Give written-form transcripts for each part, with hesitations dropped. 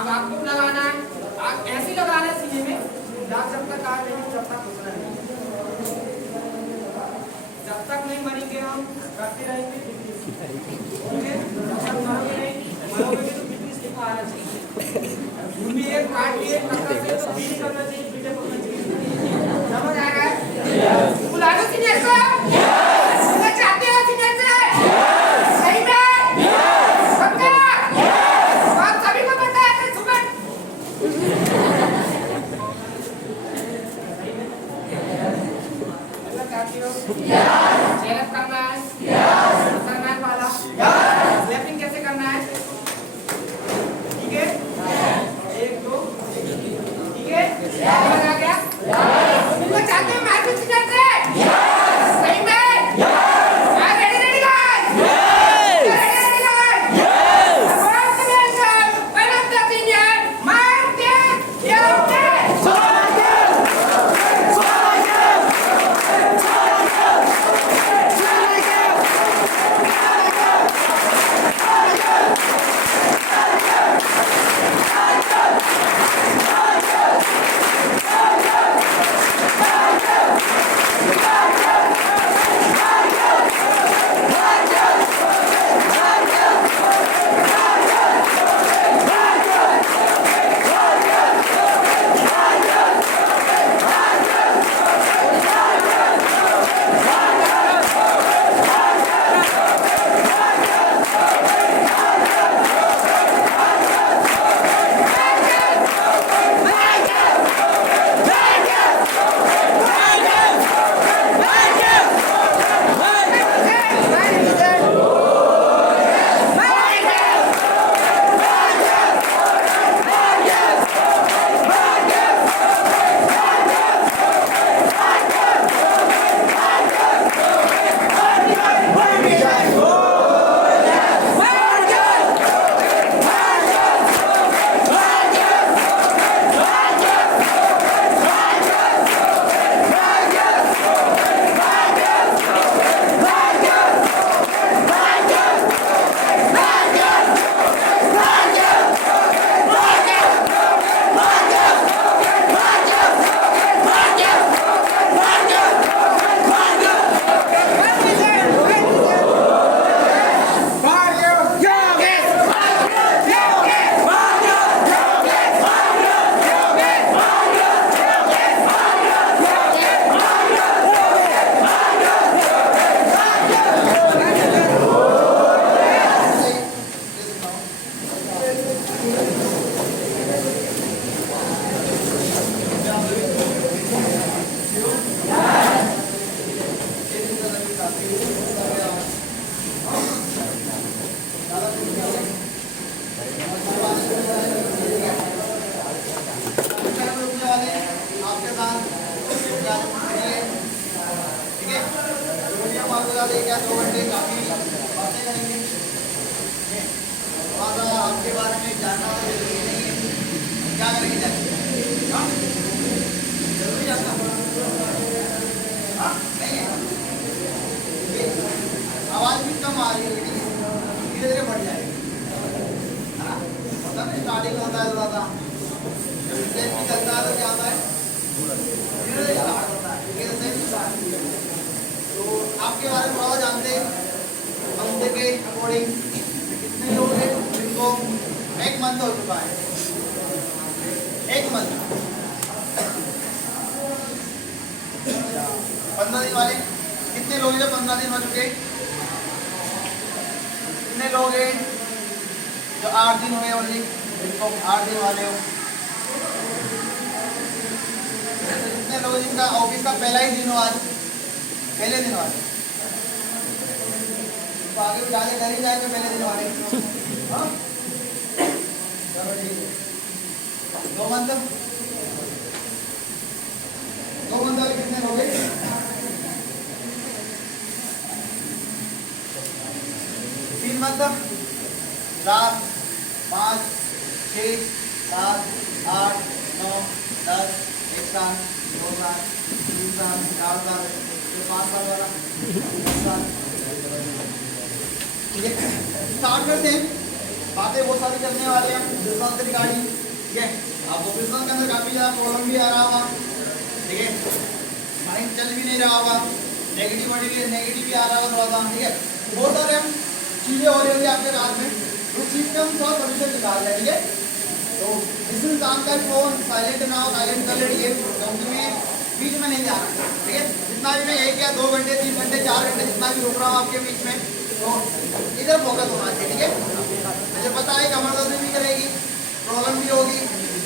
अब आपको लगाना है, आप ऐसे लगाना है सीने में, दांत जब तक आ लेकिन जब तक घुसना नहीं, जब तक नहीं मरेंगे हम करते रहेंगे फिटनेस, ठीक है? जब तक मरोगे नहीं, मरोगे तो फिटनेस लिखा आना चाहिए। भी एक काट लिए टक्कर से तो भी करना चाहिए, पीछे पकड़ना चाहिए। समझ आ रहा है? बुला लो सीनियर को। यस। मैं चाहते हो सीनियर से? यस। सही में? यस। पक्का? यस। बात सभी को पता है फिर सुमन। ऐसा चाहती हो? यस। चेहरा करना है? यस। करना है वाला? यस। स्लैपिंग कैसे करना है? ठीक है? एक दो, ठीक है? समझ आ गया? तुम चाहते हो मैच जीतने से? यस। सही में? Yes. Ready ready guys? Yes. Ready guys? Yes. Congratulations, one of the senior, Martin Yote. आपके बारे में जानना तो जरूरी नहीं है, क्या करेंगे जाके? हाँ? जरूरी जानना? हाँ? नहीं है? आवाज भी कम आ रही है, धीरे धीरे बढ़ जाएगी, हाँ? पता नहीं स्टार्टिंग में होता है थोड़ा सा, जब स्टेज पे चलता है तो क्या होता है? धीरे धीरे स्टार्ट होता है, ठीक है? तो आपके बारे में थोड़ा जानते हैं, बंदे के अकॉर्डिंग कितने लोग हैं जिनको 1 मंथ हो चुका है? 1 मंथ, 15 दिन वाले कितने लोग हैं? 15 दिन हो चुके? कितने लोग हैं जो 8 दिन हुए ओनली, जिनको 8 दिन वाले हो? कितने लोग जिनका ऑफिस का पहला ही दिन हो आज, पहले दिन वाले? तो आगे जाने डर ही जाएंगे पहले दिन वाले। हाँ? चलो ठीक है। 2 मंथ वाले कितने लोग हैं? 3 मंथ, 4, 5, 6, 7, 8, 9, 10, 1 साल, 2 साल, 3 साल, 4 साल, 5 साल वाला, 10 साल। ठीक है, स्टार्ट करते हैं। बातें बहुत सारी करने वाले हैं बिजनेस से रिगार्डिंग, ठीक है। आपको बिजनेस के अंदर काफी ज्यादा प्रॉब्लम भी आ रहा होगा, ठीक है, माइंड चल भी नहीं रहा होगा, नेगेटिव भी आ रहा होगा थोड़ा सा, ठीक है। बहुत सारे हम चीजें हो रही होंगी आपके रात में, उस चीज का हम थोड़ा सोल्यूशन निकाल रहे हैं, ठीक है। तो इस इंसान का फोन साइलेंट ना हो, साइलेंट कर लीजिए, क्योंकि मैं बीच में नहीं जा रहा, ठीक है। जितना भी मैं 1 या 2 घंटे 3 घंटे 4 घंटे जितना भी रुक रहा हूँ आपके बीच में, तो इधर फोकस होना चाहिए, ठीक है। मुझे पता है कमर दर्द भी करेगी, प्रॉब्लम भी होगी,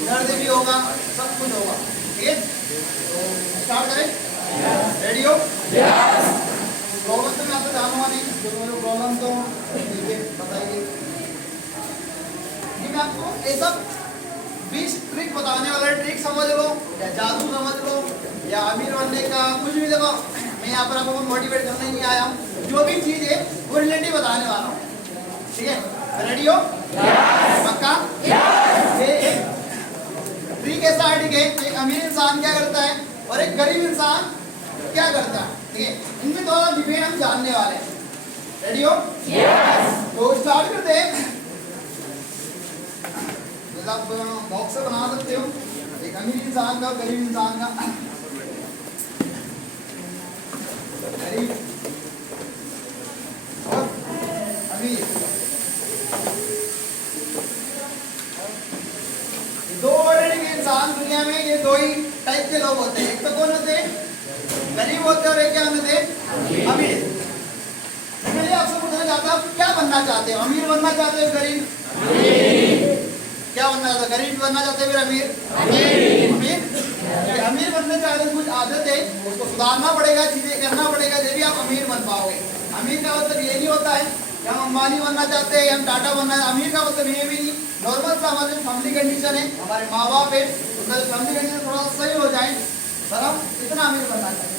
दर्द भी होगा, सब कुछ होगा, ठीक है। तो स्टार्ट करें, रेडी हो? प्रॉब्लम तो मैं आपसे जानूंगा नहीं, जो मेरे प्रॉब्लम तो बताइए। मैं आपको ऐसा 20 ट्रिक बताने वाला, ट्रिक समझ लो या जादू समझ लो या अमीर बनने का कुछ भी, देखो मैं यहाँ पर आपको मोटिवेट करने नहीं आया हूँ, जो भी चीज है वो रिलेटिव बताने वाला हूँ, ठीक है। रेडी हो? पक्का? ये ट्रिक ऐसा है, ठीक है, एक अमीर इंसान क्या करता है और एक गरीब इंसान क्या करता है, ठीक है। इनमें थोड़ा डिफरेंस हम जानने वाले हैं। रेडी हो? तो स्टार्ट करते हैं। आप बॉक्स बना सकते हो, एक अमीर इंसान का, गरीब इंसान का। गरीब और अमीर, दो वर्ग के इंसान दुनिया में, ये दो ही टाइप के लोग होते हैं। एक तो कौन होते हैं? गरीब होते हैं, और एक क्या होते हैं? अमीर। मैं आपसे पूछना चाहता हूँ, क्या बनना चाहते हो? अमीर बनना चाहते हो, गरीब? क्या बनना चाहते हो? गरीब बनना चाहते हो फिर अमीर? अमीर बनने चाहते कुछ आदत है, उसको सुधारना पड़ेगा, चीजें करना पड़ेगा, जब भी आप अमीर बन पाओगे। अमीर का मतलब ये नहीं होता है कि हम अंबानी बनना चाहते हैं, हम टाटा बनना है। अमीर का मतलब ये भी नहीं, नॉर्मल सा हमारे फैमिली कंडीशन है, हमारे माँ बाप है, उनका फैमिली कंडीशन थोड़ा सही हो जाए, सर हम इतना अमीर बनना चाहते हैं।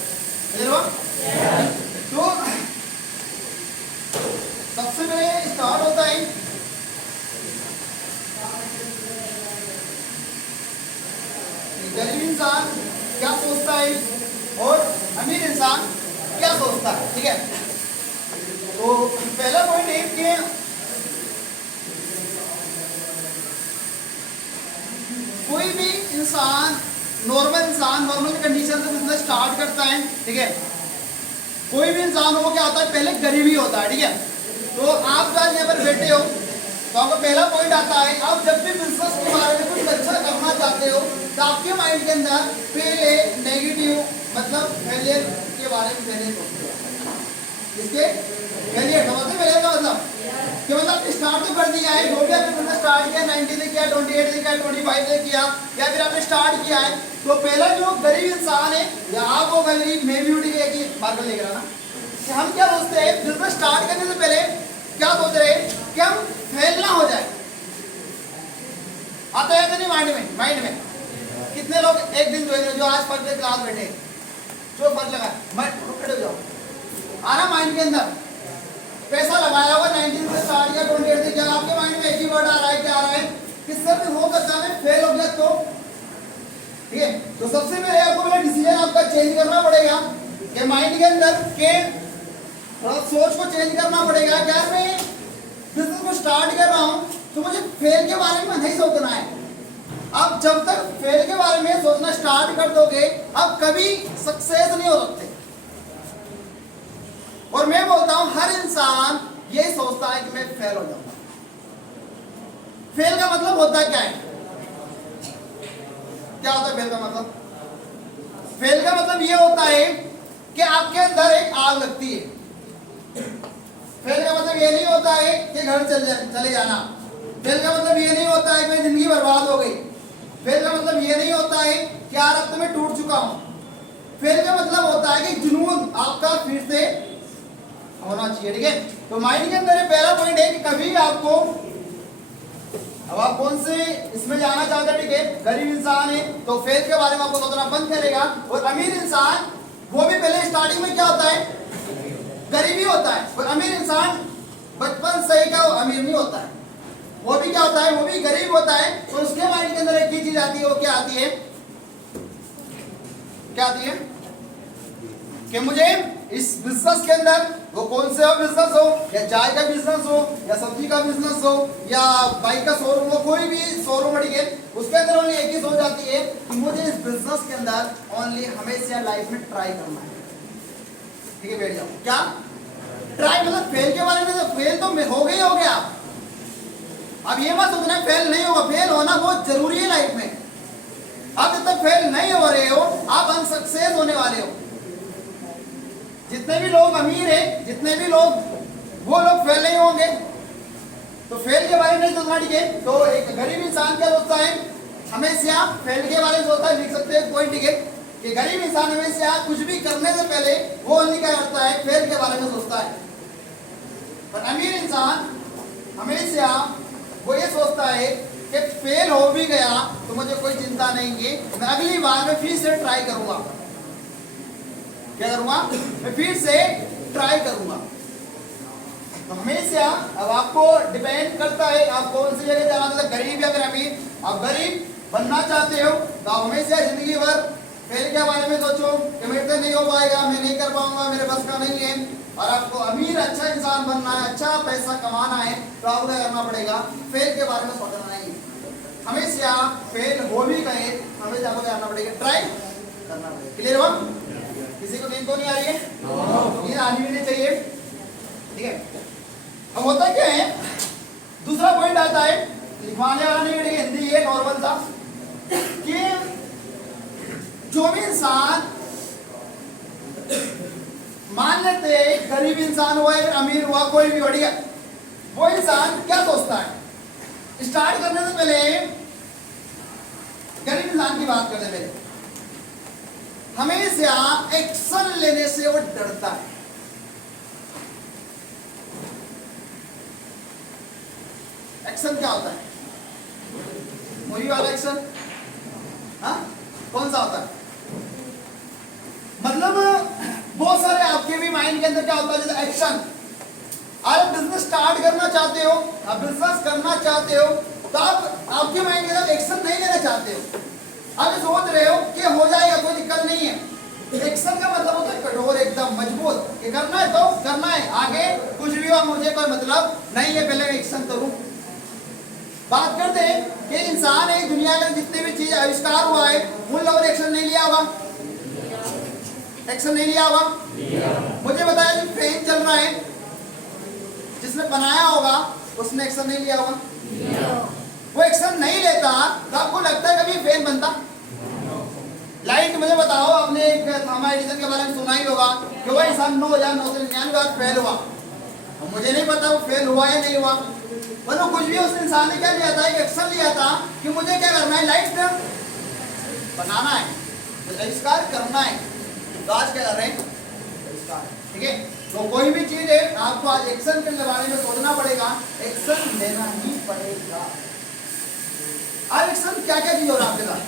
तो सबसे पहले स्टार्ट होता है गरीब इंसान क्या सोचता है और अमीर इंसान क्या सोचता है, ठीक है। तो पहला पॉइंट है कि कोई भी इंसान, नॉर्मल कंडीशन से बिजनेस स्टार्ट करता है, ठीक है। कोई भी इंसान हो, क्या होता है, पहले गरीबी होता है, ठीक है। तो आप आज यहाँ पर बैठे हो, तो आपका पहला पॉइंट आता है, आप जब भी बिजनेस के बारे में कुछ अच्छा करना चाहते हो, तो आपके माइंड के अंदर पहले नेगेटिव मतलब फेलियर के बारे में पहले सोचते हो। इसके फेलियर समझते, फेलियर का मतलब कि मतलब स्टार्ट तो कर दिया है, जो भी आपने बिजनेस स्टार्ट किया, 90 से किया, 28 से किया, 25 से किया, या फिर आपने स्टार्ट किया है, तो पहला जो गरीब इंसान है, या आप वो गरीब, मैं भी उठी एक ही मार्कर लेकर आना, कि हम क्या सोचते हैं बिजनेस स्टार्ट करने से पहले, क्या सोच रहे हैं कि हम फेल ना हो जाए। आता है नहीं माइंड में कितने लोग एक दिन जो आज फर्स्ट डे क्लास बैठे, जो फर्स्ट लगा, मैं खड़े हो जाओ, आना माइंड के अंदर पैसा लगाया हुआ 19 से स्टार्ट किया, 28 से किया, आपके माइंड में एक ही वर्ड आ रहा है, क्या आ रहा है कि सर हो सकता है फेल हो गया, तो ठीक है। तो सबसे पहले आपको पहले डिसीजन आपका चेंज करना पड़ेगा कि माइंड के अंदर के थोड़ा सोच को चेंज करना पड़ेगा। क्या मैं बिजनेस को स्टार्ट कर रहा हूं, तो मुझे फेल के बारे में नहीं सोचना है। आप जब तक फेल के बारे में सोचना स्टार्ट कर दोगे, आप कभी सक्सेस नहीं हो सकते। और मैं बोलता हूं हर इंसान ये सोचता है कि मैं फेल हो जाऊंगा। फेल का मतलब होता है क्या है? क्या होता है फेल का मतलब? फेल का मतलब ये होता है कि आपके अंदर एक आग लगती है। फेल का मतलब ये नहीं होता है कि घर चले जाना। फेल का मतलब ये नहीं होता है कि जिंदगी बर्बाद हो गई। फेल का मतलब ये नहीं होता है कि यार अब तो मैं टूट चुका हूं। फेल का मतलब होता है कि जुनून आपका फिर से होना चाहिए, ठीक है। तो माइंड के अंदर पहला पॉइंट है कि कभी आपको, अब आप कौन से इसमें जाना चाहते हैं, ठीक है। गरीब इंसान है तो फेल के बारे में आपको सोचना बंद करेगा। और अमीर इंसान वो भी पहले स्टार्टिंग में क्या होता है, गरीबी होता है। और अमीर इंसान बचपन से ही क्या अमीर नहीं होता है, वो भी क्या होता है, वो भी गरीब होता है। तो उसके माइंड के अंदर एक ही चीज आती है, वो क्या आती है, क्या आती है कि मुझे इस बिजनेस के अंदर, वो कौन से हो बिजनेस हो, या चाय का बिजनेस हो, या सब्जी का बिजनेस हो, या बाइक का शोरूम हो, कोई भी शोरूम ठीक है, उसके अंदर ओनली एक ही सोच आती है कि मुझे इस बिजनेस के अंदर ओनली हमेशा लाइफ में ट्राई करना है। ठीक है, बैठ जाओ। क्या ट्राई मतलब फेल के बारे में, तो फेल तो हो गया। अब ये मत सोचना फेल नहीं होगा, फेल होना बहुत जरूरी है लाइफ में। अब जब तक फेल नहीं हो रहे हो आप अनसक्सेस होने वाले हो। जितने भी लोग अमीर हैं, जितने भी लोग, वो लोग फेल नहीं होंगे। तो फेल के बारे में नहीं सोचना, ठीक है। तो एक गरीब इंसान क्या सोचता है, हमेशा फेल के बारे में सोचता है। लिख सकते हैं पॉइंट, ठीक है, कि गरीब इंसान हमेशा कुछ भी करने से पहले वो नहीं क्या करता है, फेल के बारे में सोचता है। पर अमीर इंसान हमेशा वो ये सोचता है कि फेल हो भी गया तो मुझे कोई चिंता नहीं है, मैं अगली बार में फिर से ट्राई करूंगा। क्या करूंगा, मैं फिर से ट्राई करूंगा। तो हमेशा अब आपको डिपेंड करता है आप कौन सी जगह जाना, मतलब गरीब या फिर अमीर। आप गरीब बनना चाहते हो तो आप हमेशा जिंदगी भर फेल के बारे में सोचो कि मेरे से नहीं हो पाएगा, मैं नहीं कर पाऊंगा, मेरे बस का नहीं है। और आपको अमीर अच्छा इंसान बनना है, अच्छा पैसा कमाना है, तो आपको क्या करना पड़ेगा, फेल के बारे में सोचना नहीं। हमेशा फेल हो भी गए, हमेशा आपको क्या करना पड़ेगा, ट्राई करना पड़ेगा। क्लियर हुआ? किसी को नींद तो नहीं आ रही है? नींद आनी भी नहीं चाहिए, ठीक है। अब होता क्या है, दूसरा पॉइंट आता है, लिखवाने वाला नहीं, हिंदी है नॉर्मल सा, कि जो भी इंसान मान लेते गरीब इंसान हुआ या अमीर हुआ, कोई भी बढ़िया, वो इंसान क्या सोचता है, स्टार्ट करने से पहले, गरीब इंसान की बात करने पहले हमेशा एक्शन लेने से वो डरता है। एक्शन क्या होता है, मूवी वाला एक्शन, हाँ कौन सा होता है, मतलब बहुत सारे आपके भी माइंड के अंदर क्या होता है, जैसे एक्शन। आप बिजनेस स्टार्ट करना चाहते हो, आप बिजनेस करना चाहते हो, तो आप आपके माइंड के अंदर एक्शन नहीं लेना चाहते हो। आप सोच रहे हो कि हो जाएगा, कोई दिक्कत नहीं है। एक्शन का मतलब होता है कठोर, एकदम मजबूत, कि करना है तो करना है, आगे कुछ भी हो मुझे कोई मतलब नहीं है, पहले मैं एक्शन करूं। बात करते हैं कि इंसान है, दुनिया में जितने भी चीज आविष्कार हुआ है, उन लोगों ने एक्शन नहीं लिया होगा, एक्शन नहीं लिया होगा। मुझे बताया कि ट्रेन चल रहा है, जिसने बनाया होगा उसने एक्शन नहीं लिया होगा। वो एक्शन नहीं लेता तो आपको लगता है कभी फैन बनता? लाइट मुझे बताओ, आपने एक थॉमस एडिसन के बारे में सुना ही होगा कि वो इंसान 9999 बार फेल हुआ। मुझे नहीं पता वो फेल हुआ या नहीं हुआ, पर वो कुछ भी उस इंसान ने क्या लिया था, एक एक्शन लिया था कि मुझे क्या करना है, लाइट बनाना है, आविष्कार करना है। तो आज क्या कर रहे हैं, ठीक है। तो कोई भी चीज है, आपको आज एक्शन के बारे में सोचना पड़ेगा, एक्शन लेना ही पड़ेगा। आज एक्शन क्या क्या चीज हो रहा है आपके साथ,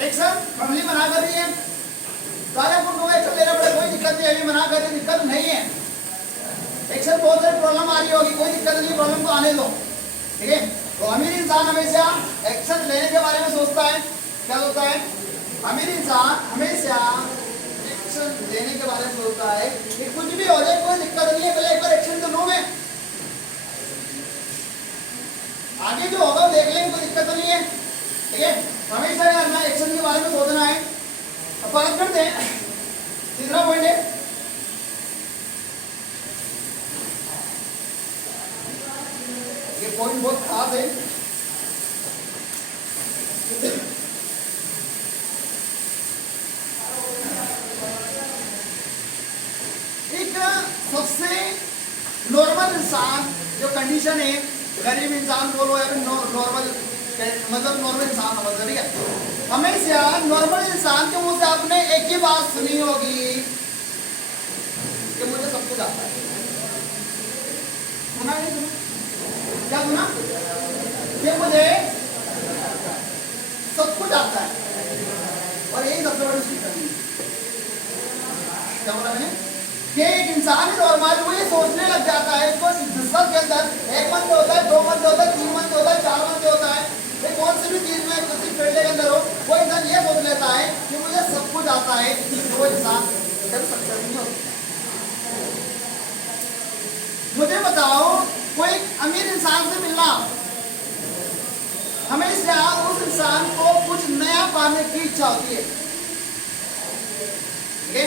एक्शन फैमिली मना कर रही है, सारे आपको एक्शन लेना पड़ेगा, कोई दिक्कत नहीं, अभी मना कर रही, दिक्कत नहीं है। एक्शन बहुत सारी प्रॉब्लम आ रही होगी, कोई दिक्कत नहीं, प्रॉब्लम को आने दो, ठीक है। तो अमीर इंसान हमेशा एक्शन लेने के बारे में सोचता है। क्या सोचता है अमीर इंसान, हमेशा एक्शन लेने के बारे में सोचता है कि कुछ भी हो जाए कोई दिक्कत नहीं है, पहले एक बार एक्शन तो लूं मैं, आगे जो होगा देख लेंगे, कोई दिक्कत नहीं है, ठीक है। हमेशा करना एक्शन के बारे में सोचना है। अब बात करते हैं, तीसरा पॉइंट है, ये पॉइंट बहुत खास है। एक सबसे नॉर्मल इंसान जो कंडीशन है, गरीब इंसान बोलो या फिर नॉर्मल, मतलब नॉर्मल इंसान समझ, ठीक है। हमेशा नॉर्मल इंसान के मुंह से आपने एक ही बात सुनी होगी कि मुझे सब कुछ आता है। सुना नहीं सुना? क्या सुना? कि मुझे सब कुछ आता है, और यही सबसे बड़ी स्वीकृति है। क्या बोला मैंने? कि एक इंसान नॉर्मल वो ये सोचने लग जाता है, इसको बिजनेस के अंदर 1 मंथ होता है, 2 मंथ होता है, 3 मंथ होता है, 4 मंथ होता है, कौन सी भी चीज में किसी फील्ड के अंदर हो, वो इंसान ये सोच लेता है कि मुझे सब कुछ कुछ आता है तो वो इंसान कभी सक्सेस नहीं होता। मुझे बताओ, कोई अमीर इंसान से मिलना, हमेशा उस इंसान को कुछ नया पाने की इच्छा होती है। ठीक है,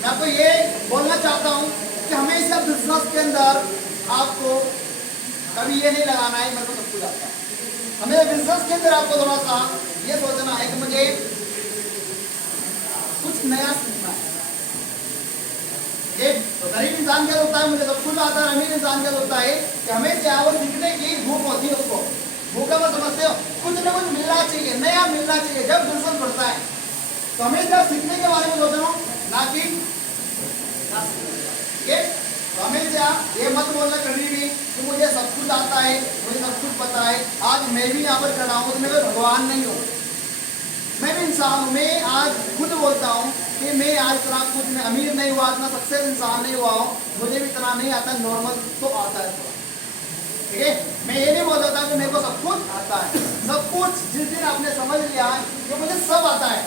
मैं आपको ये बोलना चाहता हूं कि हमेशा बिजनेस के अंदर आपको कभी ये नहीं लगाना है मेरे को सब कुछ आता है। हमें बिजनेस के अंदर आपको थोड़ा सा ये सोचना है कि मुझे कुछ नया सीखना है। तो गरीब इंसान क्या होता है, मुझे सब कुछ आता है। अमीर इंसान क्या होता है कि हमेशा वो सीखने की भूख होती है, उसको भूखा में समझते हो, कुछ ना कुछ मिलना चाहिए, नया मिलना चाहिए। जब बिजनेस बढ़ता है तो हमेशा सीखने के बारे में सोचना, ना कि तो हमेशा ये मत बोलना कभी भी कि मुझे सब कुछ आता है, मुझे सब कुछ पता है। आज मैं भी यहाँ पर खड़ा हूँ तो मैं भगवान नहीं हूँ, मैं भी इंसान हूँ। मैं आज खुद बोलता हूँ कि मैं आज इतना कुछ मैं अमीर नहीं हुआ, इतना सक्सेस इंसान नहीं हुआ हूँ, मुझे भी इतना नहीं आता, नॉर्मल तो आता है थोड़ा। ठीक है, मैं ये नहीं बोल रहा था कि मेरे को सब कुछ आता है। सब कुछ जिस दिन आपने समझ लिया कि मुझे सब आता है,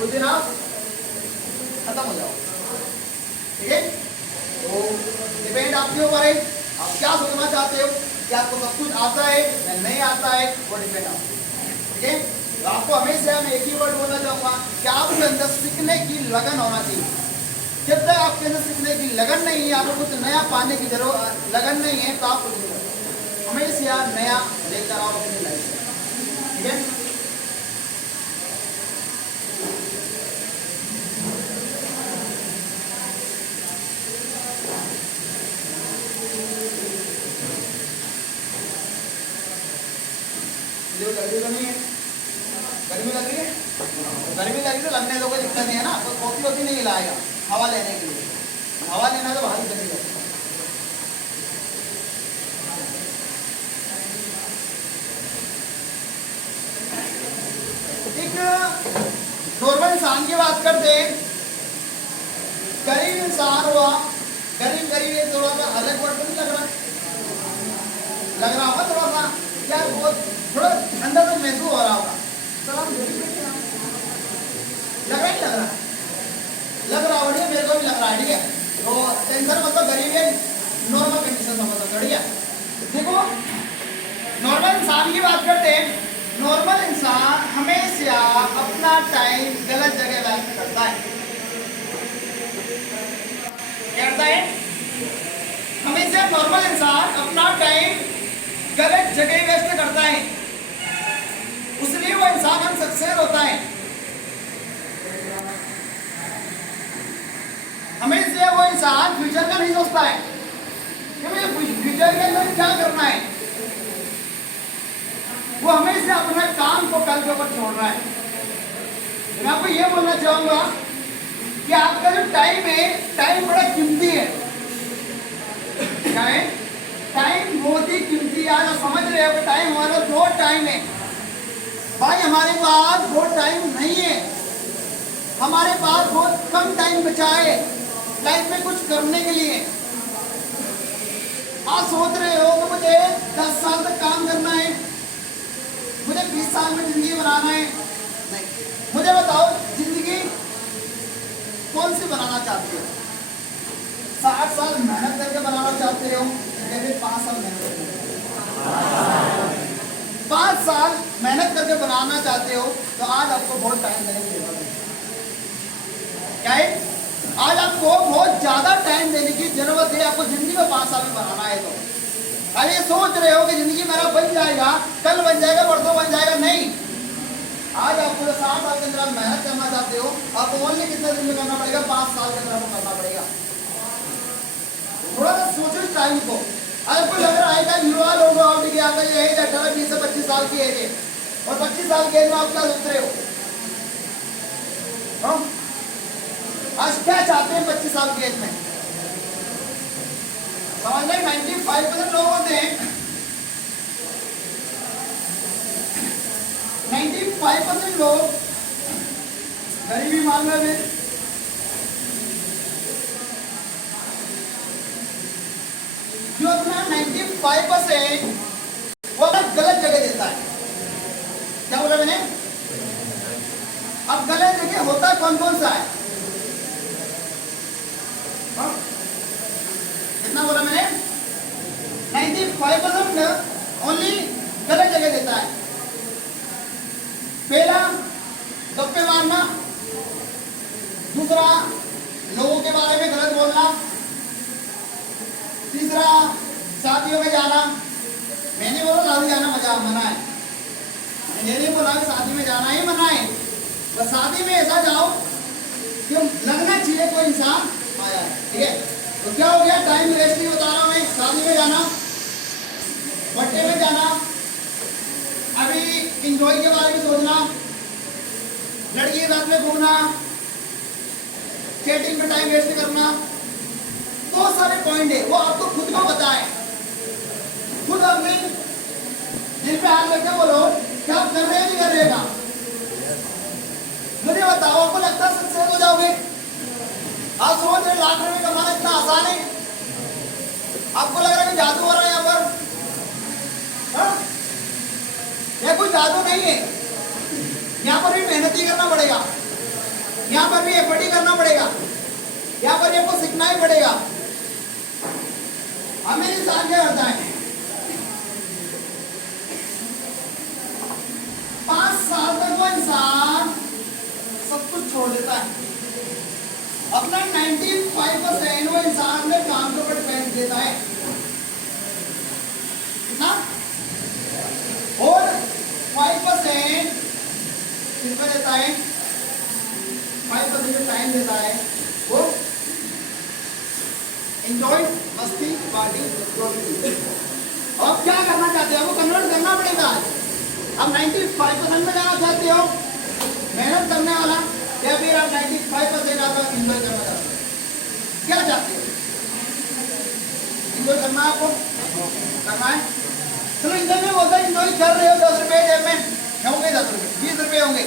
उस दिन आप खत्म हो जाओ। ठीक है, तो डिपेंड आपके ऊपर है, आप क्या सोचना चाहते हो कि आपको सब कुछ आता है या नहीं आता है, वो डिपेंड आप। ठीक है, तो आपको हमेशा मैं एक ही वर्ड बोलना चाहूंगा कि आपके अंदर सीखने की लगन होना चाहिए। जब तक आपके अंदर सीखने की लगन नहीं है, आपको कुछ नया पाने की जरूरत लगन नहीं है, तो आप कुछ नहीं करें। हमेशा नया लेकर आओ अपनी लाइफ में। ठीक है, गर्मी है, गर्मी लग रही है, गर्मी लग रही तो लगने दो, कोई दिक्कत नहीं है ना। कोई कॉफी होती नहीं लाएगा हवा लेने के लिए, हवा लेना तो बाहर चली जाए। एक नॉर्मल इंसान की बात करते हैं, गरीब इंसान हुआ, गरीब गरीब ये थोड़ा सा अलग वर्ड नहीं लग रहा होगा थोड़ा सा, क्या बहुत थोड़ा अंदर तो महसूस हो रहा होगा। सलाम लग रहा है, लग रहा है, लग रहा है, मेरे को भी लग रहा है। ठीक है, तो टेंशन मतलब गरीब है, नॉर्मल कंडीशन में मतलब। ठीक है, देखो नॉर्मल इंसान की बात करते हैं। नॉर्मल इंसान हमेशा अपना टाइम गलत जगह वेस्ट करता है। क्या करता है? हमेशा नॉर्मल इंसान अपना टाइम गलत जगह वेस्ट करता है, उसलिए वो इंसान अनसक्सेस होता है। हमेशा वो इंसान फ्यूचर का नहीं सोचता है कि मुझे फ्यूचर के अंदर क्या करना है, वो हमेशा अपना काम को कल के ऊपर छोड़ रहा है। मैं आपको ये बोलना चाहूंगा कि आपका जो टाइम है, टाइम बड़ा कीमती है। क्या है? टाइम बहुत ही कीमती है। आज समझ रहे हो, टाइम हमारा बहुत टाइम है भाई, हमारे पास बहुत टाइम नहीं है, हमारे पास बहुत कम टाइम बचा है लाइफ में कुछ करने के लिए। आप सोच रहे हो कि मुझे 10 साल तक काम करना है, मुझे 20 साल में जिंदगी बनाना है। नहीं, मुझे बताओ जिंदगी कौन सी बनाना चाहते हो? 60 साल मेहनत करके बनाना चाहते हो या फिर 5 साल मेहनत करके? 5 साल मेहनत करके बनाना चाहते हो तो आज आपको बहुत टाइम देने की जरूरत है। क्या है? आज आपको बहुत ज्यादा टाइम देने की जरूरत है। आपको जिंदगी को 5 साल में बनाना है तो अरे सोच रहे हो कि जिंदगी मेरा बन जाएगा, कल बन जाएगा, परसों बन जाएगा, नहीं। आज आपको 60 साल के अंदर आप मेहनत करना चाहते हो, आपको ओनली कितने दिन में करना पड़ेगा? 5 साल के अंदर आपको करना पड़ेगा। थोड़ा सा सोचो इस टाइम को। आपको लग रहा है कि युवा लोग आपकी आपका जो एज 18, 20 से 25 साल की एज है और 25 साल की एज में आप क्या सोच रहे हो? आज क्या चाहते हैं 25 साल की एज में? समझ लें 95% लोग होते हैं, 95% लोग गरीबी मामले में जो अपना 95% वो गलत जगह देता है। क्या बोला मैंने? अब कौन कौन सा है? हाँ? कितना बोला मैंने? 95% ओनली गलत जगह देता है। पहला गप्पे मारना, दूसरा लोगों के बारे में गलत बोलना, तीसरा शादियों में जाना। मैंने बोला शादी जाना मजा मना है, मैंने नहीं बोला कि शादी में जाना ही मना है, बस शादी में ऐसा जाओ कि लगना चाहिए कोई इंसान आया है। ठीक है, तो क्या हो गया? टाइम वेस्ट नहीं बता रहा हूं मैं। शादी में जाना, बर्थडे में जाना, अभी इंजॉय के बारे में सोचना, लड़की के साथ में घूमना, चैटिंग में टाइम वेस्ट करना, बहुत सारे पॉइंट है, वो आपको खुद को पता है। खुद अपने दिल पे हाथ रख के बोलो क्या आप कर रहे हैं, नहीं कर रहे का? मुझे बताओ, आपको लगता है सक्सेस हो जाओगे? आप सोच रहे लाख रुपए कमाना इतना आसान है? आपको लग रहा है कि जादू हो रहा है यहाँ पर? हाँ? यह कोई जादू नहीं है। यहाँ पर भी मेहनत ही करना पड़ेगा, यहाँ पर भी एफर्ट ही करना पड़ेगा, यहाँ पर आपको सीखना ही पड़ेगा। हमें इंसान क्या करता है? 5 साल तक वो इंसान सब कुछ छोड़ देता है, अपना 95% वो इंसान अपने काम के ऊपर फेंक देता है। कितना? और 5% किसमें देता है? 5% जो टाइम देता है वो एंजॉय, मस्ती, पार्टी, जो भी। अब क्या करना चाहते हो? वो कन्वर्ट करना पड़ेगा। अब 95% में जाना चाहते हो, मेहनत करने वाला, या फिर आप 95% आपका एंजॉय करना चाहते हो? क्या चाहते हो? एंजॉय करना है आपको? करना है? चलो इंजॉय में बोलता है, एंजॉय कर रहे हो, 10 रुपए जेब में होंगे, 10 रुपए 20 रुपए होंगे।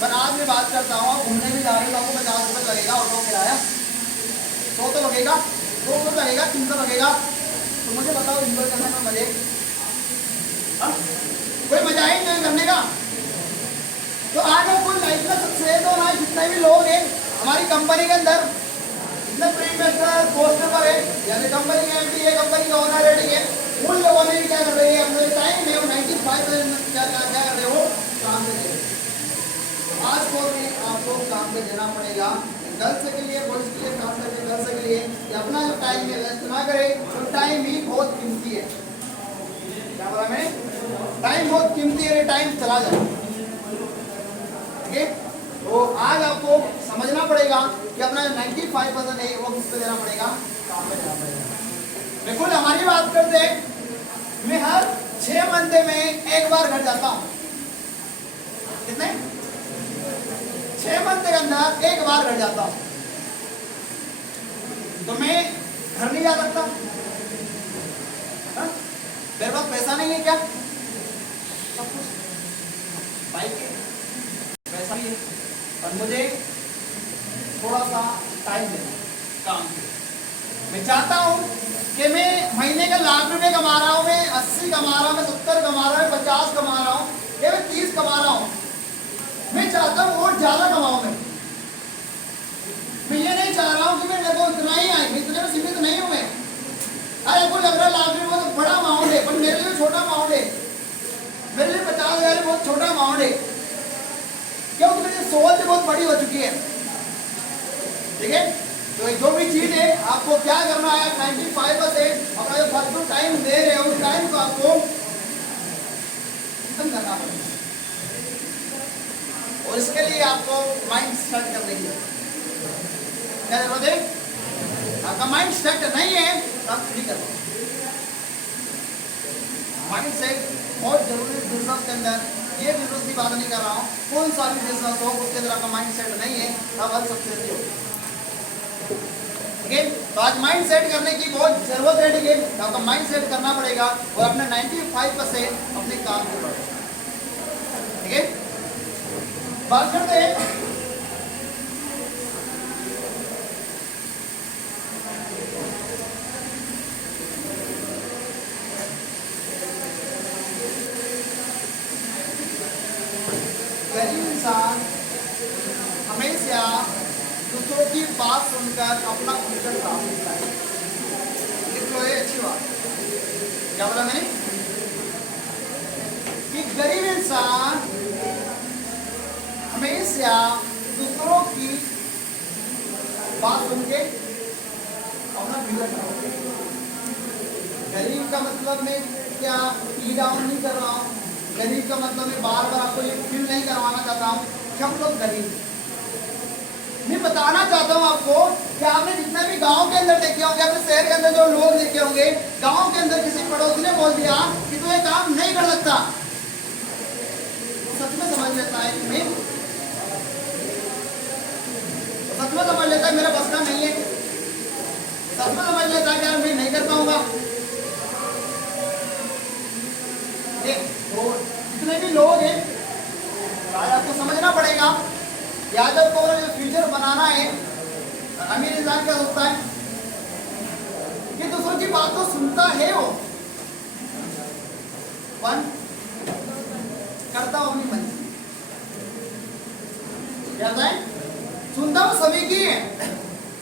पर आज मैं बात करता हूँ, आप घूमने भी जा रहे हो, आपको 50 रुपए लगेगा ऑटो किराया, 100 तो लगेगा, 200 लगेगा, 300 लगेगा। तो मुझे बताओ, एंजॉय करने में मजे? कोई मजा है एंजॉय करने का? तो आज आपको लाइफ में सक्सेस होना है। जितने भी लोग हैं हमारी कंपनी के अंदर, जितने प्री इन्वेस्टर पोस्टर पर है, यानी कंपनी के एमडी है, कंपनी का ओनर रेटिंग है, उन लोगों ने भी क्या कर रहे हैं? अपने टाइम में 95% क्या कर रहे हो? काम पे दे रहे हो। आज को भी आपको काम पे देना पड़ेगा, गर्ल्स के लिए, बॉयज के लिए, खास करके गर्ल्स के लिए, कि अपना जो टाइम है वेस्ट ना करे। तो टाइम ही बहुत कीमती है। क्या बोला मैंने? टाइम बहुत कीमती है, टाइम चला जाए। ठीक है, तो आज आपको समझना पड़ेगा कि अपना 95% है वो किस पे देना पड़ेगा? काम पे देना पड़ेगा। बिल्कुल हमारी बात करते हैं, मैं हर 6 महीने में एक बार घर जाता हूँ। कितने? 6 महीने के अंदर एक बार घर जाता हूँ। तो मैं घर नहीं जा सकता? हाँ? मेरे पास पैसा नहीं है क्या? सब कुछ बाइक है, पैसा भी है, और मुझे थोड़ा सा टाइम देना काम के। मैं चाहता हूँ कि मैं महीने का लाख रुपए कमा रहा हूँ, मैं 80 कमा रहा हूँ, मैं 70 कमा रहा हूँ, 50 कमा रहा हूँ, या मैं 30 कमा रहा हूँ। मैं चाहता हूँ और ज्यादा कमाऊँ। मैं ये नहीं चाह रहा हूँ कि मैं मेरे को इतना ही आए, इतने में सीमित नहीं हूँ मैं। अरे आपको लग रहा है लाख रुपये तो बड़ा अमाउंट है, पर मेरे लिए छोटा अमाउंट है। मेरे लिए 50,000 बहुत छोटा अमाउंट है, क्योंकि मेरी सोच बहुत बड़ी हो चुकी है। ठीक है, तो जो भी चीज है आपको क्या करना है? 95% अपना जो फालतू टाइम दे रहे हो, उस टाइम को आपको खत्म करना पड़ेगा। और इसके लिए आपको माइंड सेट करने की क्या जरूरत है? आपका माइंड सेट नहीं है तो आप नहीं कर पाओगे। माइंड सेट बहुत जरूरी है बिजनेस के अंदर। ये बिजनेस की बात नहीं कर रहा हूँ, कौन सा भी बिजनेस हो उसके अंदर आपका माइंड सेट नहीं है, आप हर सक्सेस ही हो। ठीक है, तो आज माइंड सेट करने की बहुत जरूरत है। ठीक है, तो आपका माइंड सेट करना पड़ेगा और अपने 95% अपने काम को करो। ठीक है, बात करते हैं गरीब इंसान हमेशा हमेशा दूसरों की बात सुनकर अपना फ्यूचर खराब होता है। लिखो ये अच्छी बात। क्या बोला मैंने कि गरीब इंसान हमेशा दूसरों की बात सुन के अपना फ्यूचर खराब होता है। गरीब का मतलब मैं क्या डाउन नहीं कर रहा हूँ। गरीब का मतलब मैं बार बार आपको ये फील नहीं करवाना चाहता हूँ कि हम लोग गरीब। मैं बताना चाहता हूँ आपको कि आपने जितने भी गांव के अंदर देखे होंगे, अपने शहर के अंदर जो लोग देखे होंगे, गांव के अंदर किसी पड़ोसी ने बोल दिया कि तू ये काम नहीं कर सकता, सच में समझ लेता है मैं सच में समझ लेता है मेरा बस का नहीं है, सच में समझ लेता है कि यार मैं नहीं कर पाऊंगा। जितने भी लोग हैं आपको समझना पड़ेगा। यादव को जो फ्यूचर बनाना है, अमीर इंसान क्या सोचता है कि दूसरों की बात तो सुनता है वो, वन करता हूं अपनी मंजिल। क्या है सुनता हूं सभी की है।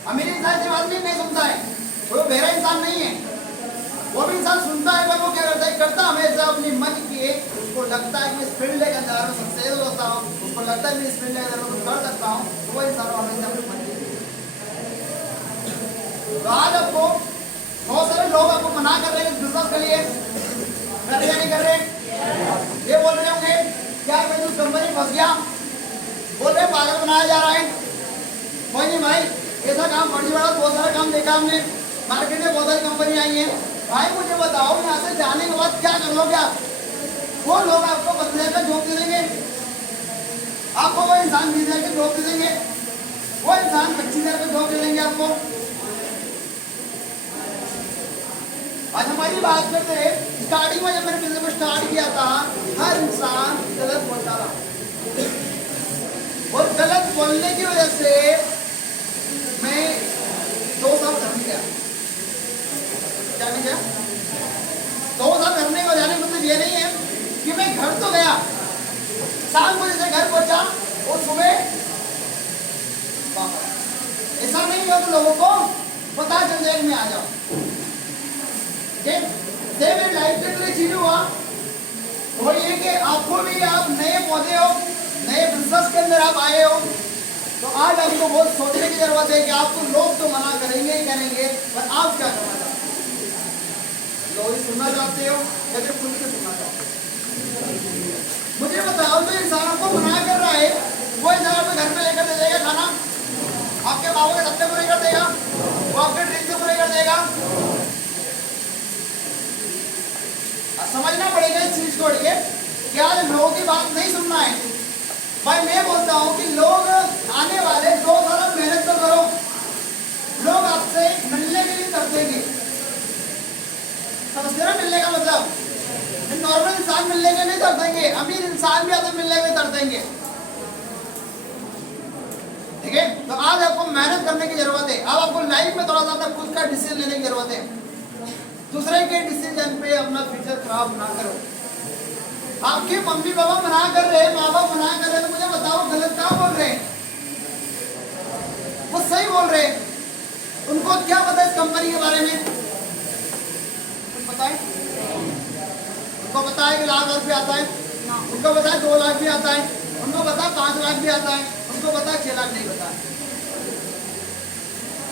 अमीर इंसान से बात नहीं सुनता है, वो बेरा इंसान नहीं है। वो भी इंसान सुनता है पर वो क्या करता है, करता हमेशा अपनी मन की। उसको लगता है कि इस फील्ड के अंदर मैं सक्सेस होता हूँ, उसको लगता है मैं इस फील्ड के अंदर कुछ कर सकता हूँ, तो वो इंसान हमेशा अपनी मन की। तो आज आपको बहुत सारे लोग आपको मना कर रहे हैं बिजनेस के लिए, कर रहे नहीं कर रहे। ये बोल रहे होंगे क्या मैं उस कंपनी फंस गया, बोल रहे पागल बनाया जा रहा है। कोई नहीं भाई, ऐसा काम फर्जी वाला बहुत सारा काम देखा हमने, मार्केट में बहुत सारी कंपनी आई है। भाई मुझे बताओ यहाँ से जाने के बाद क्या कर लोगे आप? वो लोग आपको बदले का जॉब दे देंगे, आपको वो इंसान 20,000 की जॉब दे देंगे, वो इंसान 25,000 का जॉब दे देंगे आपको। आज हमारी बात करते हैं, स्टार्टिंग में जब मैंने बिजनेस को स्टार्ट किया था, हर इंसान गलत बोलता रहा और गलत बोलने की वजह से मैं 2 साल घर में गया। क्या नहीं गया? 2 साल घर में जाने का मतलब ये नहीं है कि मैं घर तो गया, शाम को जैसे घर पहुंचा और सुबह ऐसा नहीं हो तो लोगों को पता चल जाए मैं आ जाऊं। मेरी लाइफ के अंदर चीज हुआ वो ये कि आपको भी आप नए पौधे हो, नए बिजनेस के अंदर आप आए हो, तो आज आपको बहुत सोचने की जरूरत है कि आपको लोग तो मना करेंगे ही करेंगे, पर आप क्या करना चाहते हो? लोग सुनना चाहते हो या फिर खुल के सुनना चाहते हो? मुझे बताओ, तो इंसान आपको मना कर रहा है, वो इंसान आपके घर में लेकर दे देगा खाना, आपके बाबू के सत्ते पूरे कर देगा, वो आपके ड्रीम से पूरे कर देगा। समझना पड़ेगा इस चीज को कि क्या लोगों की बात नहीं सुनना है। भाई मैं बोलता हूँ कि लोग आने वाले 2 साल मेहनत तो करो, लोग आपसे मिलने के लिए कर देंगे। समझते ना मिलने का मतलब? नॉर्मल इंसान मिलने के लिए कर देंगे, अमीर इंसान भी आपसे मिलने के लिए कर देंगे। ठीक है, तो आज आपको मेहनत करने की जरूरत है। अब आपको लाइफ में थोड़ा सा खुद का डिसीजन लेने की जरूरत है। दूसरे के डिसीजन पे अपना फ्यूचर खराब ना करो। आपके मम्मी पापा मना कर रहे हैं, माँ बाप मना कर रहे हैं, तो मुझे बताओ गलत क्या बोल रहे हैं? वो सही बोल रहे हैं। उनको क्या पता इस कंपनी के बारे में? कुछ पता है? उनको पता है कि ₹1,00,000 आता है, उनको पता है 2 लाख भी आता है, उनको पता है 5 लाख भी आता है, उनको पता है 6 लाख नहीं पता है।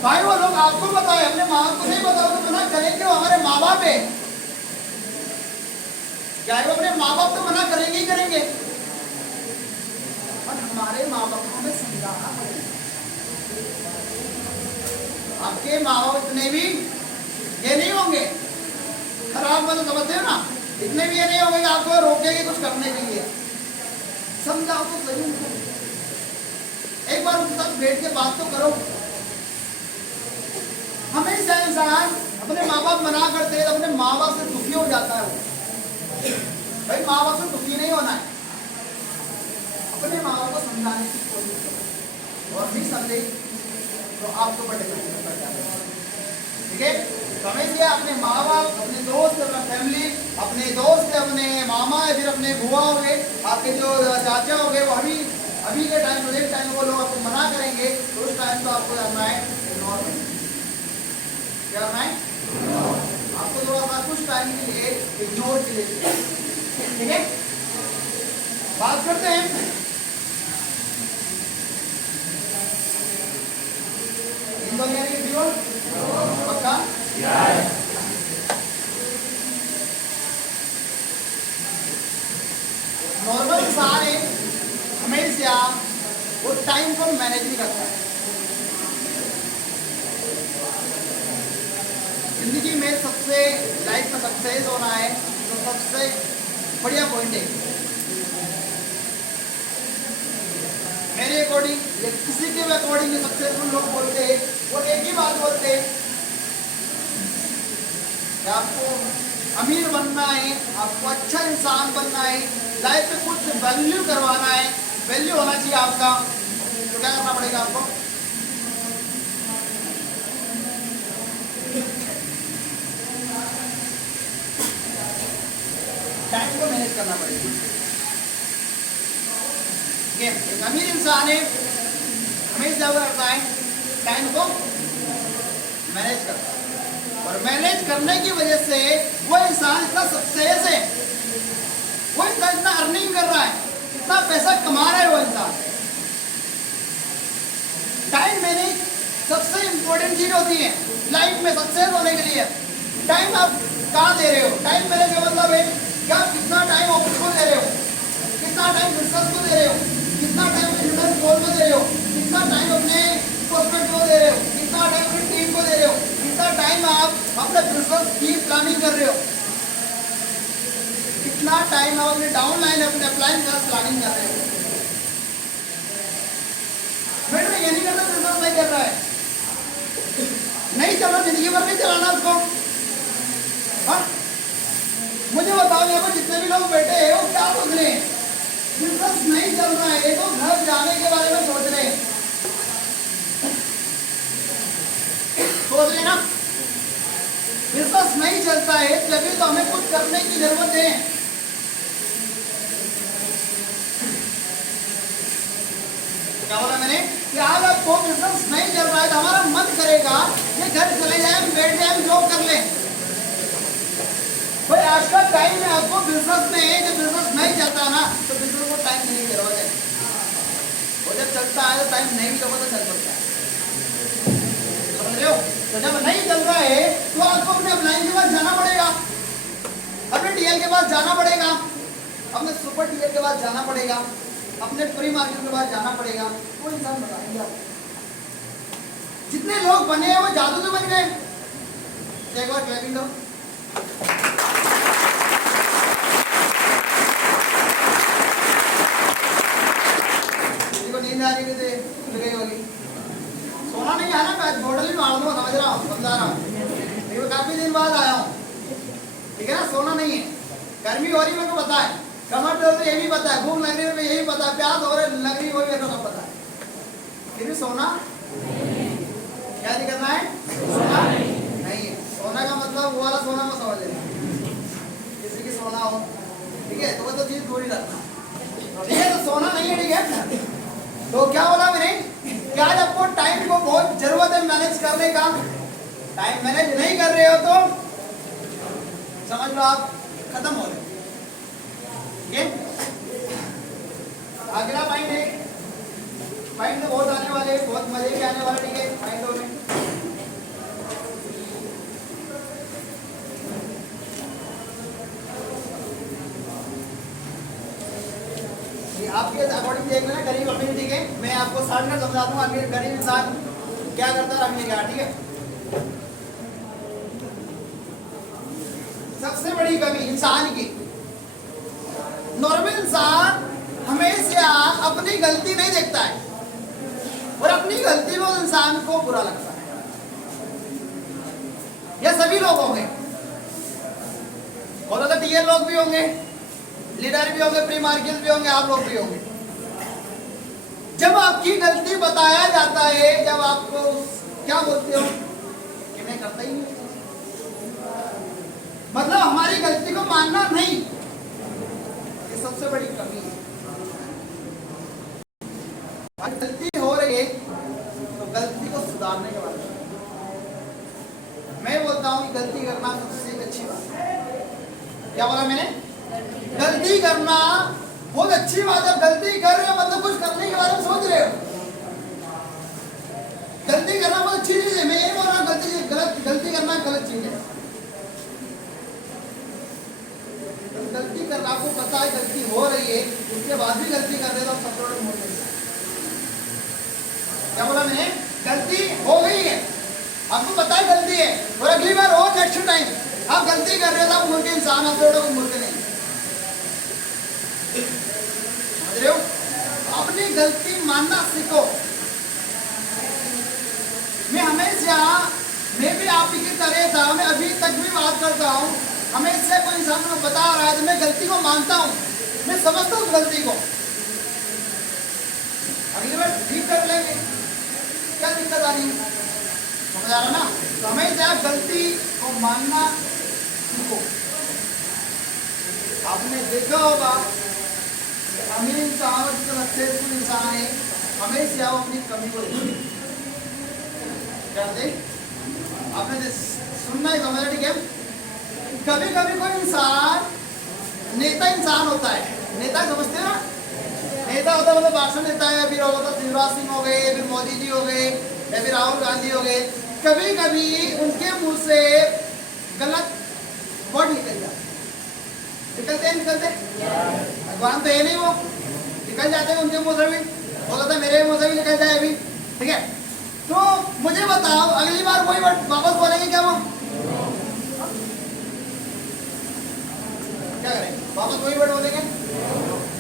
भाई वो लोग आपको पता है, अपने माँ बाप को नहीं पता, तो मना करें क्यों? हमारे माँ बाप है, क्या वो अपने माँ बाप तो मना करेंगे ही करेंगे, और हमारे माँ बाप को हमें समझाना पड़ेगा। आपके माँ बाप इतने भी ये नहीं होंगे, खराब मतलब समझते हो ना, इतने भी ये नहीं होंगे कि आपको रोकेंगे कुछ करने के लिए। समझाओ तो सही उनको, एक बार उनके साथ बैठ के बात तो करो। हमेशा इंसान अपने माँ बाप मना करते हैं तो अपने माँ बाप से दुखी हो जाता है। भाई माँ बाप से दुखी नहीं होना है, अपने माँ बाप को समझाने की कोशिश करो, और नहीं समझे तो आपको बड़े पड़ जाते हैं। ठीक है, तो हमेशा अपने माँ बाप, अपने दोस्त, अपना फैमिली, अपने दोस्त, अपने मामा या फिर अपने बुआ हो गए, आपके जो चाचा हो गए, वो भी अभी के टाइम में, एक टाइम वो लोग आपको मना करेंगे तो उस टाइम तो आपको करना है नॉर्मल। क्या करना है? आपको थोड़ा सा कुछ टाइम के लिए इग्नोर के लिए, ठीक है। बात करते हैं पक्का। नॉर्मल इंसान है हमेशा वो टाइम को मैनेज नहीं करता है। जिंदगी में सबसे, लाइफ में सक्सेस होना है तो सबसे बढ़िया पॉइंट है मेरे अकॉर्डिंग, किसी के भी अकॉर्डिंग सक्सेसफुल लोग बोलते हैं वो एक ही बात बोलते हैं कि आपको अमीर बनना है, आपको अच्छा इंसान बनना है, लाइफ में कुछ वैल्यू करवाना है, वैल्यू होना चाहिए आपका, तो क्या करना पड़ेगा आपको? टाइम को मैनेज करना पड़ेगा। एक अमीर इंसान है हमेशा क्या करता है? टाइम को मैनेज करता है, और मैनेज करने की वजह से वो इंसान इतना सक्सेस है, वो इंसान इतना अर्निंग कर रहा है, इतना पैसा कमा रहा है वो इंसान। टाइम मैनेज सबसे इंपॉर्टेंट चीज होती है लाइफ में सक्सेस होने के लिए। टाइम आप कहाँ दे रहे हो? टाइम मैनेज का मतलब है क्या कितना टाइम ऑफिस को दे रहे हो, कितना टाइम बिजनेस को दे रहे हो, कितना टाइम बिजनेस गोल को दे रहे हो, कितना टाइम अपने प्रोस्पेक्ट को दे रहे हो, कितना टाइम अपनी टीम को दे रहे हो, कितना टाइम आप अपने बिजनेस की प्लानिंग कर रहे हो, कितना टाइम आप अपने डाउन लाइन अपने अपलाइन का प्लानिंग कर रहे हो। मैडम ये नहीं करना, बिजनेस नहीं कर रहा है, नहीं चल रहा, जिंदगी भर नहीं चलाना उसको। हाँ मुझे बताओ यहाँ पर जितने भी लोग बैठे हैं वो क्या सोच रहे हैं? बिजनेस नहीं चल रहा है तो घर जाने के बारे में सोच रहे हैं, सोच रहे ना। बिजनेस नहीं चलता है तभी तो हमें कुछ करने की जरूरत है। क्या बोला मैंने कि आज आपको बिजनेस नहीं चल रहा है तो हमारा मन करेगा कि घर चले जाए, बैठ जाए, जॉब कर ले। भाई आज का टाइम में आपको बिजनेस में है, जब बिजनेस नहीं चलता ना तो बिजनेस को टाइम देने की जरूरत है, और जब चलता है तो टाइम नहीं भी तो चल सकता है, समझ रहे हो? तो जब नहीं चल रहा है तो आपको अपने अपलाइन के पास जाना पड़ेगा, अपने डीएल के पास जाना पड़ेगा, अपने सुपर डीएल के पास जाना पड़ेगा, अपने प्री मार्केट के पास जाना पड़ेगा। वो इंसान बताएंगे आपको। जितने लोग बने हैं वो जादू से बन गए। एक बार क्लैपिंग दो। नींद आ रही थी गई होगी, सोना नहीं आना, मैं बोतल ही मार दूंगा, समझ रहा हूँ, समझा रहा हूँ। काफी दिन बाद आया हूँ, ठीक है ना। सोना नहीं है, गर्मी हो रही है, मेरे को पता है, कमर दर्द तो ये भी पता है, भूख लग रही है ये भी पता है, प्यास हो रही लग रही है वो भी मेरे को सब पता है, फिर भी सोना क्या नहीं करना है? सोना नहीं है। सोना का मतलब वो वाला सोना में समझ लेना, किसी की सोना हो, ठीक है, तो वो तो चीज दूर ही रखना, ठीक है। तो सोना नहीं है, ठीक है। तो क्या बोला मैंने कि आज आपको टाइम को बहुत जरूरत है मैनेज करने का। टाइम मैनेज नहीं कर रहे हो तो समझ लो आप खत्म हो रहे, ठीक है। अगला पॉइंट है, पॉइंट तो बहुत आने वाले, बहुत मजे के आने वाले, ठीक है। पॉइंटों में आपके अकॉर्डिंग देख लेना, गरीब अमीर, ठीक है। मैं आपको शॉर्टकट समझा दूंगा, अमीर गरीब इंसान क्या करता है, अमीर क्या, ठीक है। सबसे बड़ी कमी इंसान की, नॉर्मल इंसान हमेशा अपनी गलती नहीं देखता है, और अपनी गलती में उस इंसान को बुरा लगता है। यह सभी लोग होंगे, और अगर टीएल लोग भी होंगे, लीडर भी होंगे, प्री मार्केट भी होंगे, आप लोग भी होंगे। जब आपकी गलती बताया जाता है, जब आपको क्या बोलते हो कि मैं करता ही नहीं, मतलब हमारी गलती को मानना नहीं, ये सबसे बड़ी कमी है। सुधारने के बारे में। मैं बोलता हूँ कि गलती करना सबसे एक अच्छी बात है। क्या बोला मैंने? गलती करना बहुत अच्छी बात है। गलती कर रहे हो मतलब कुछ करने के बारे में सोच रहे हो। गलती करना बहुत अच्छी चीज है। मैं ये बोल रहा हूँ गलती करना गलत चीज है। गलती करना, आपको पता है गलती हो रही है, उसके बाद भी गलती कर रहे हो तो आप सपोर्ट हो गई। क्या बोला मैंने? गलती हो गई है, आपको पता है गलती है, और अगली बार और नेक्स्ट टाइम आप गलती कर रहे हो तो आप मूर्ख इंसान, आप लोगों को मूर्ख नहीं। समझ रहे हो? अपनी गलती मानना सीखो। मैं हमेशा, मैं भी आप की तरह था, मैं अभी तक भी बात करता हूँ। हमेशा कोई इंसान को बता रहा है तो मैं गलती को मानता हूँ, मैं समझता हूँ गलती को। अगली बार ठीक कर लेंगे, क्या दिक्कत आ रही है? समझ आ रहा ना? तो हमेशा गलती को मानना सीखो। आपने देखा होगा अमीर इंसान और सक्सेसफुल इंसान है, हमेशा वो अपनी कमी को देखते। क्या देख? आपने सुनना ही समझा, ठीक है? कभी कभी कोई इंसान नेता इंसान होता है। नेता समझते हो ना? नेता होता है मतलब भाषण देता है, फिर होगा तो शिवराज सिंह हो गए, फिर मोदी जी हो गए, या फिर राहुल गांधी हो गए। कभी कभी उनके मुंह से गलत वर्ड निकल जाते। निकलते हैं? निकलते? भगवान तो है नहीं, वो निकल जाते हैं उनके मुंह से भी, हो सकता है मेरे मुंह से भी निकल जाए अभी, ठीक है? तो मुझे बताओ, अगली बार कोई वर्ड वापस बोलेंगे क्या वो? क्या करेंगे? वापस वही वर्ड बोलेंगे?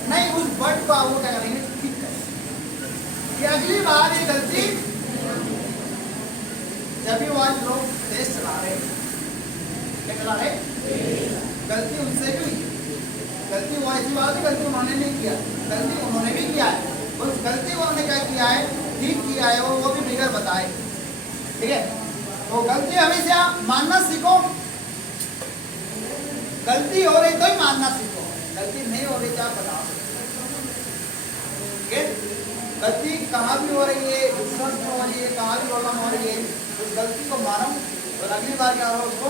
नहीं, उस वर्ड को वो क्या करेंगे? ठीक करेंगे कि अगली बार ये गलती, जब भी वो आज लोग देश चला रहे, क्या चला रहे? गलती उनसे भी हुई। गलती वो ऐसी बात है, गलती उन्होंने नहीं किया, गलती उन्होंने भी किया है। उस गलती को उन्होंने क्या किया है? ठीक किया है, वो भी फिगर बताए, ठीक है? तो गलती हमेशा मानना सीखो। गलती हो रही तो ही मानना सीखो, गलती नहीं हो रही तो आप बताओ, ठीक है? गलती कहाँ भी हो रही है, बिजनेस में हो रही है, कहाँ भी प्रॉब्लम हो रही है, उस गलती को मानो और अगली बार क्या हो उसको,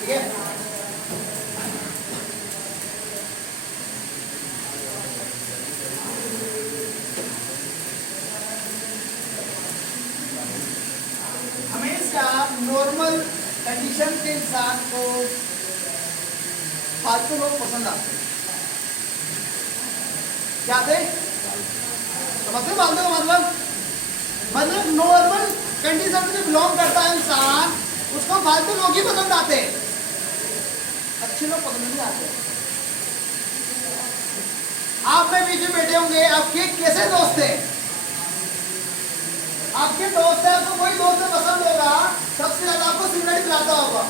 ठीक है? हमेशा नॉर्मल कंडीशन के इंसान को फालतू लोग पसंद आते हैं। क्या थे? समझते फालतू का मतलब नॉर्मल कंडीशन से बिलोंग करता है इंसान, उसको फालतू लोग ही पसंद आते हैं, अच्छे लोग पसंद नहीं आते। आप में बीच में बैठे होंगे, आपके कैसे दोस्त हैं? आपके दोस्त है, आपको कोई दोस्त पसंद होगा, सबसे ज्यादा आपको सिगरेट पिलाता होगा,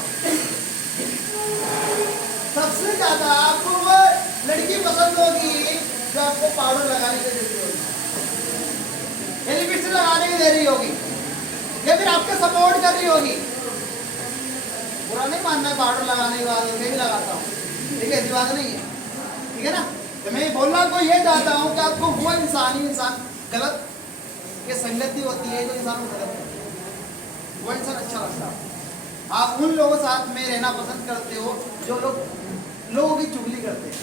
सबसे ज्यादा आपको वो लड़की पसंद होगी जो आपको पाउडर लगाने के देती होगी, लिपस्टिक लगाने की दे रही होगी, या फिर आपके सपोर्ट कर रही होगी। बुरा नहीं मानना है पाउडर लगाने के बाद, मैं भी लगाता हूँ, ठीक है? ऐसी बात नहीं है, ठीक है ना? तो मैं बोलना को ये चाहता हूँ कि आपको वो इंसान गलत ये संगति होती है जो इंसान को गलत करती है, वो इंसान अच्छा लगता है। आप उन लोगों के साथ में रहना पसंद करते हो जो लोग लोगों की चुगली करते हैं।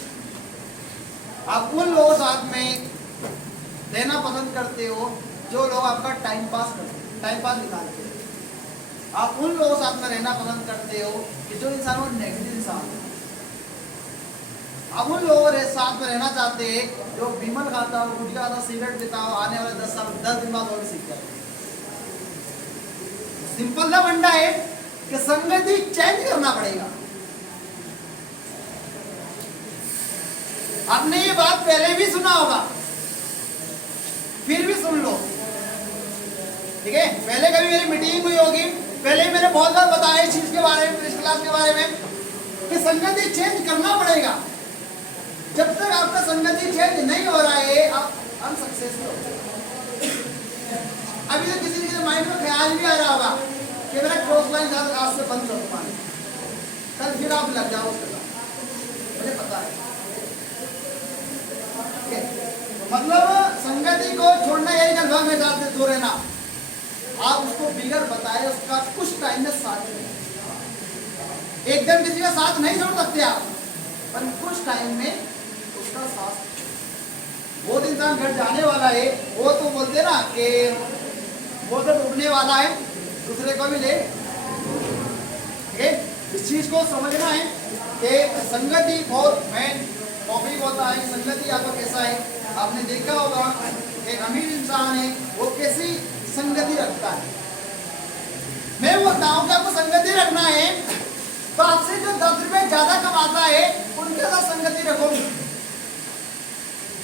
आप उन लोगों के साथ में रहना पसंद करते हो जो लोग आपका टाइम पास करते हैं, टाइम पास निकालते हैं। आप उन लोगों के साथ में रहना पसंद करते हो कि जो इंसान वो नेगेटिव इंसान है। आप उन लोगों के साथ में रहना चाहते हैं जो विमल खाता हो, गुटखा खाता, सिगरेट पीता हो, आने वाले 10 साल 10 दिन बाद और भी सीख जाए। सिंपल सा फंडा है कि संगति चेंज करना पड़ेगा। आपने ये बात पहले भी सुना होगा, फिर भी सुन लो, ठीक है? पहले कभी मेरी मीटिंग हुई होगी, पहले ही मैंने बहुत बार बताया इस चीज के बारे में, इस क्लास के बारे में कि संगति चेंज करना पड़ेगा। जब तक आपका संगति चेंज नहीं हो रहा है, आप अनसक्सेसफुल हो। अभी तो किसी के माइंड में ख्याल भी आ रहा होगा कि मेरा क्रॉस लाइन आज से बंद कर दूंगा, कल फिर आप लग जाओ उसके साथ, मुझे पता है। मतलब संगति को छोड़ना, यही कल मेरे साथ दूर रहना, आप उसको बिगड़ बताए उसका कुछ टाइम में साथ में, एकदम किसी का साथ नहीं छोड़ सकते आप, पर कुछ टाइम में उसका साथ, वो इंसान घर जाने वाला है, वो तो बोलते ना कि वो तो डूबने वाला है, दूसरे को भी ले। ठीक है, इस चीज को समझना है कि संगति बहुत मेन टॉपिक होता है। संगति आपका कैसा है, आपने देखा होगा एक अमीर इंसान है वो कैसी संगति रखता है। मैं बोलता हूँ कि आपको संगति रखना है तो आपसे जो 10 रुपए ज्यादा कमाता है उनके साथ संगति रखो।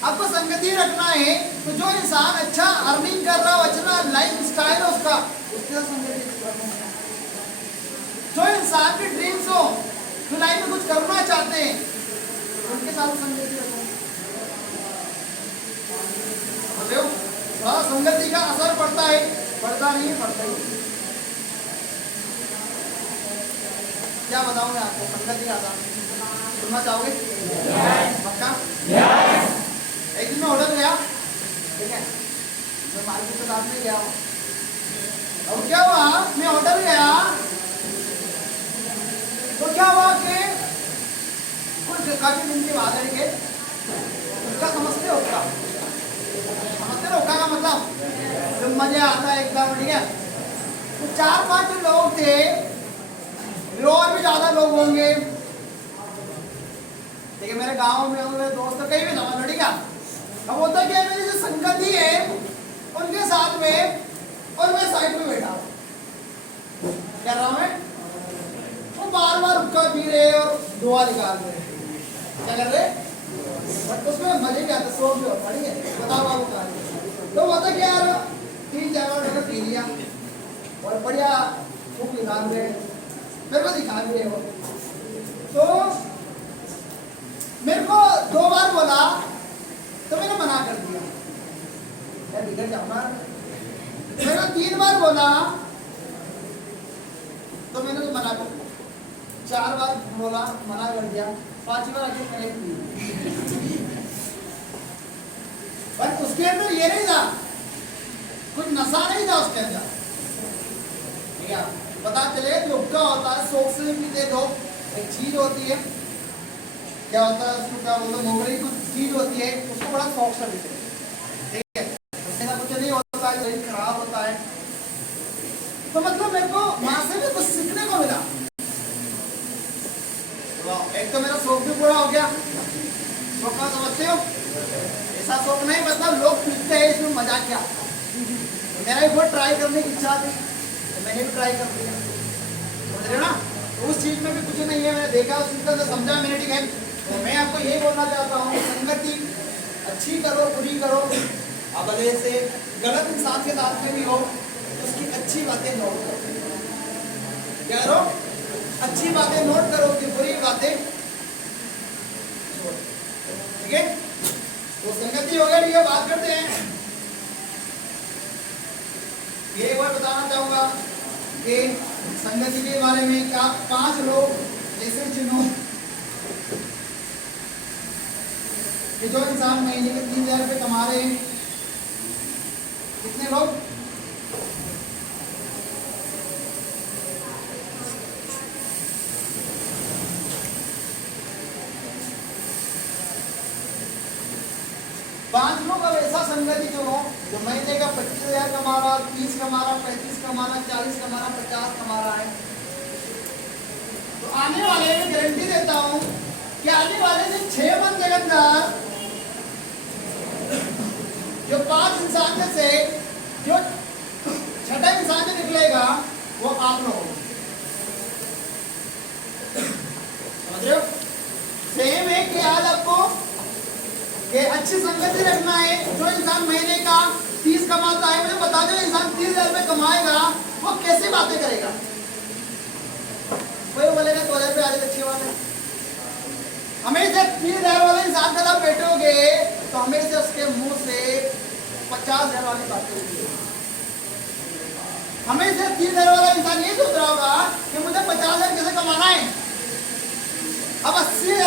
आपको संगति रखना है तो जो इंसान अच्छा अर्निंग कर रहा हो, अच्छा लाइफ स्टाइल है उसका, उसके साथ संगति रखो। जो इंसान की ड्रीम्स हो, जो लाइफ में कुछ करना चाहते हैं, उनके साथ संगति रखो। थोड़ा संगति का असर पड़ता है, पड़ता नहीं है, पड़ता ही। क्या बताऊं मैं आपको संगति का असर, सुनना चाहोगे? पक्का? एक दिन मैं होटल गया, ठीक है, मैं मार्केट के साथ में गया हूँ। अब क्या हुआ, मैं होटल गया तो क्या हुआ कि कुछ काफी दिन की बात है कि उसका समझते हो क्या, समझते हो क्या का मतलब, जब मजे आता है एकदम, ठीक है। तो 4-5 लोग थे, और भी ज्यादा लोग होंगे, ठीक है, मेरे गांव में मेरे दोस्त कहीं भी समझ लो, ठीक है। अब होता क्या है, मेरी जो संगति है उनके साथ में, और मैं साइड में बैठा क्या रहा हूं मैं, वो बार बार हुक्का पी रहे और दुआ निकाल रहे, क्या कर रहे, बट उसमें मजे भी आते, शौक भी होता है, बताओ आपको कहानी। तो होता क्या यार, 3-4 बार पी लिया और बढ़िया फूक निकाल रहे, मेरे को दिखा भी रहे हो। तो मेरे को 2 बार बोला तो मैंने मना कर दिया, यार बिगड़ जाऊंगा। मेरे को 3 बार बोला तो मैंने तो मना कर दिया, 4 बार बोला मना कर दिया, 5 बार आके कनेक्ट किया। पर उसके अंदर ये नहीं था, कुछ नशा नहीं था उसके अंदर, ठीक है। पता चले जो हुक्का होता है शौक से पीते लोग, एक चीज होती है, क्या होता है उसको क्या बोलते हैं, मोगरी कुछ चीज होती है, उसको बड़ा शौक से पीते हैं, ठीक है। ऐसा कुछ नहीं होता है, शरीर खराब होता है। तो मतलब मेरे को वहां से भी कुछ सीखने को मिला। एक तो मेरा शौक भी पूरा हो गया, शौक का समझते हो, ऐसा शौक नहीं, मतलब लोग पीते हैं इसमें मजा क्या, मेरा भी बहुत ट्राई करने की इच्छा थी, मैंने भी ट्राई कर दिया, समझ रहे हो ना। तो उस चीज में भी कुछ नहीं है, मैंने देखा उस चीज का, तो समझा मैंने, ठीक है। तो मैं आपको यही बोलना चाहता हूँ, संगति अच्छी करो, बुरी करो, अब से गलत इंसान के साथ में भी हो, उसकी अच्छी बातें नोट करो, क्या करो, अच्छी बातें नोट करो, कि बुरी बातें, ठीक है। तो संगति हो गया, ठीक है। बात करते हैं, ये बात बताना चाहूंगा कि संगति के बारे में, क्या 5 लोग ऐसे चुनो कि जो इंसान महीने के 3000 रुपये कमा रहे हैं। कितने लोग, पांच लोग अब ऐसा संगति चुनो जो महीने का 25,000 कमा रहा, 30 कमा रहा, 35 कमा रहा, 40 कमा रहा, 50 कमा रहा है। तो आने वाले में गारंटी देता हूं कि आने वाले से 6 मंथ के अंदर जो 5 इंसान में से जो 6ठा इंसान जो निकलेगा वो आप लोग, समझ रहे हो। सेम है कि आज आपको कि अच्छी संगति रखना है। जो इंसान महीने का 30 कमाता है, मुझे बता दो इंसान 30,000 रुपये कमाएगा वो कैसी बातें करेगा। कोई बोलेगा 2,000 रुपये आज अच्छी बात है, हमेशा 30,000 वाले इंसान के साथ बैठोगे तो हमेशा उसके मुंह से 50,000 वाली बातें होगी। हमेशा 30,000 वाला इंसान ये सोच रहा होगा कि मुझे 50,000 कैसे कमाना है, अब 80,000